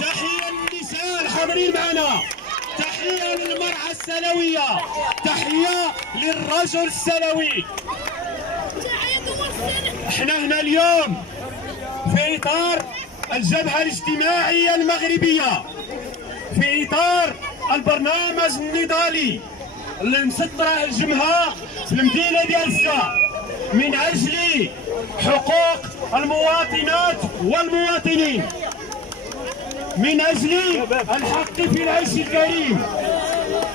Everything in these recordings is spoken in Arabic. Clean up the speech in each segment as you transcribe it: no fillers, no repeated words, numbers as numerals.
تحية للنساء الحاضرين معنا، تحية للمرأة السلوية، تحية للرجل السلوي. احنا هنا اليوم في إطار الجبهة الاجتماعية المغربية، في إطار البرنامج النضالي اللي مسطره الجبهة في المدينة ديال زدا من أجل حقوق المواطنات والمواطنين، من أجل الحق في العيش الكريم،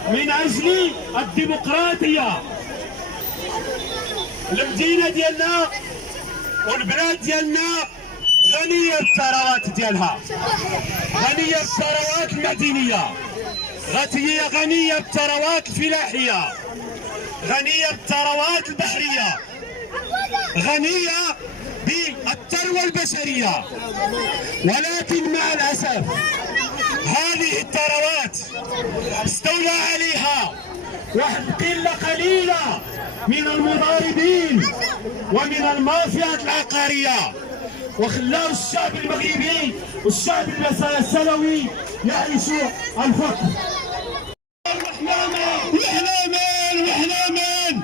من أجل الديمقراطية. المدينة ديالنا والبلاد ديالنا غنية بالثروات ديالها، غنية بالثروات المعدنية، غنية بالثروات الفلاحية، غنية بالثروات البحرية، غنية بالثروة البشرية. ولكن مع الأسف هذه الثروات استولى عليها واحد قلة قليلة من المضاربين ومن المافيات العقارية، وخلاو الشعب المغربي والشعب السلوي يعيشوا الفقر.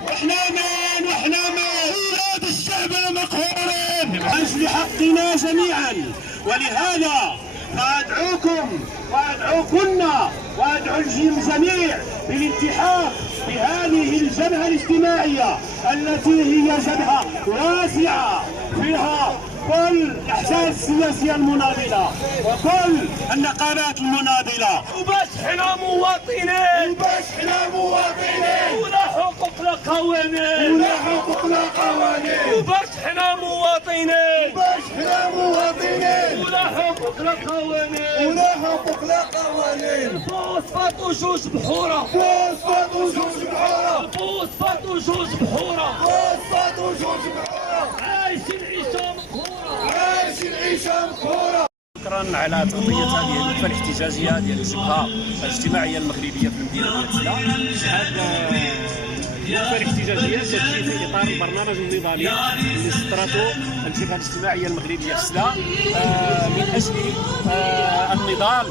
وحنا من ولاد الشعب المقهورين من أجل حقنا جميعا. ولهذا فأدعوكم وأدعوكن وأدعو الجميع بالالتحاق بهذه الجبهة الاجتماعية التي هي جبهة واسعة فيها كل الأحزاب السياسية المناضلة وكل النقابات المناضلة. وباش حنا مواطنين ولا حقوق لا قوانين، وباش حنا مواطنين ولا حقوق لا قوانين. فوسفات وجوج بحورة، عايشين مقهورة. شكرا على تغطية هذه الوقفة الاحتجاجية ديال الجبهة الاجتماعية المغربية في المدينة ديال زدا. هذه الوقفة الاحتجاجية كتجي في إطار البرنامج النضالي اللي سطرته الجبهة الاجتماعية المغربية في زدا من أجل النضال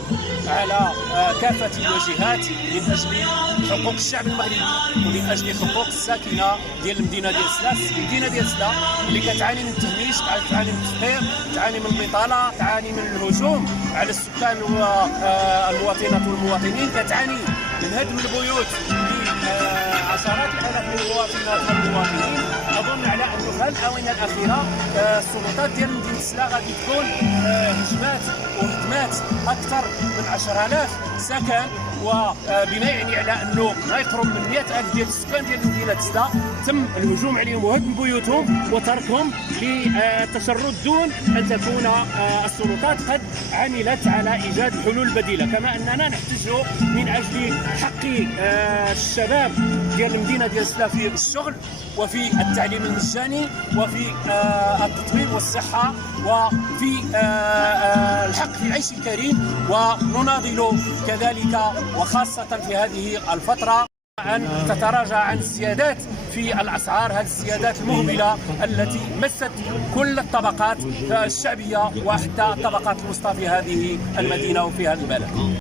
على كافة الواجهات من أجل حقوق الشعب المغربي ومن أجل حقوق الساكنة ديال المدينة ديال زدا. المدينة ديال زدا اللي كتعاني من التهميش، تعاني من الفقر، تعاني من البطالة، تعاني من الهجوم على السكان والمواطنات والمواطنين، كتعاني من هدم البيوت لعشرات الالاف من المواطنات والمواطنين. اظن على انه في هذه الاونه الاخيره السلطات ديال مدينه زدا غادي تكون هجمات وهدمات اكثر من 10,000 سكن، وبما يعني على انه ما يقرب من 100,000 ديال السكان ديال مدينه زدا تم الهجوم عليهم وهدم بيوتهم وتركهم للتشرد دون ان تكون السلطات قد عملت على ايجاد حلول بديله. كما اننا نحتج من اجل حق الشباب ديال المدينه ديال زدا في الشغل وفي التعليم المجاني وفي التطبيب والصحه وفي الحق في العيش الكريم، ونناضل كذلك وخاصه في هذه الفتره أن تتراجع عن الزيادات في الأسعار، هذه الزيادات المهملة التي مست كل الطبقات الشعبية وحتى الطبقات الوسطى في هذه المدينة وفي هذا البلد.